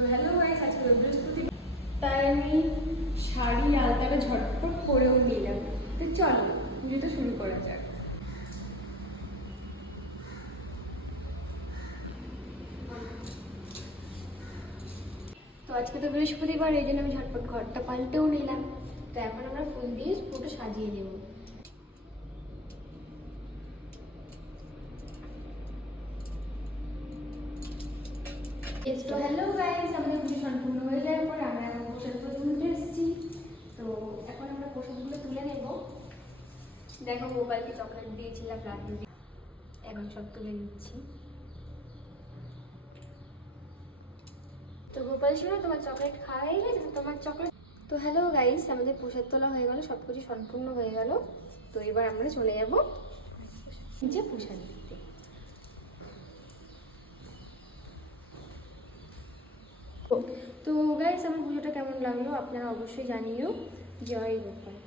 তো hello guys, আজকে বৃহস্পতিবার, তাই আমি শাড়ি আলতাটা ঝটপট পরেও নিলাম। তো চলো পুজোটা শুরু করা যাক। তো আজকে তো বৃহস্পতিবার, এই জন্য আমি ঝটপট ঘরটা পাল্টেও নিলাম। তো এখন আমরা ফুল দিয়ে পুরোটা সাজিয়ে দেবো। তো হ্যালো গাইস, আমাদের পুজো সম্পূর্ণ হয়ে যাওয়ার পর আমরা এখন প্রসাদগুলো তুলতে এসেছি। তো এখন আমরা প্রসাদগুলো তুলে নেব। দেখো, গোপালকে চকলেট দিয়েছিলাম রাতে, এখন সব তুলে নিচ্ছি। তো গোপাল শোনো, তোমার চকলেট খাওয়া হয়ে গেছে? তোমার চকলেট। তো হ্যালো গাইস, আমাদের প্রসাদ তোলা হয়ে গেল, সব কিছু সম্পূর্ণ হয়ে গেল। তো এবার আমরা চলে যাব নিচে প্রসাদ দিতে। তো গাইস, আমার পুজোটা কেমন লাগলো আপনারা অবশ্যই জানিও। জয় গোপাল।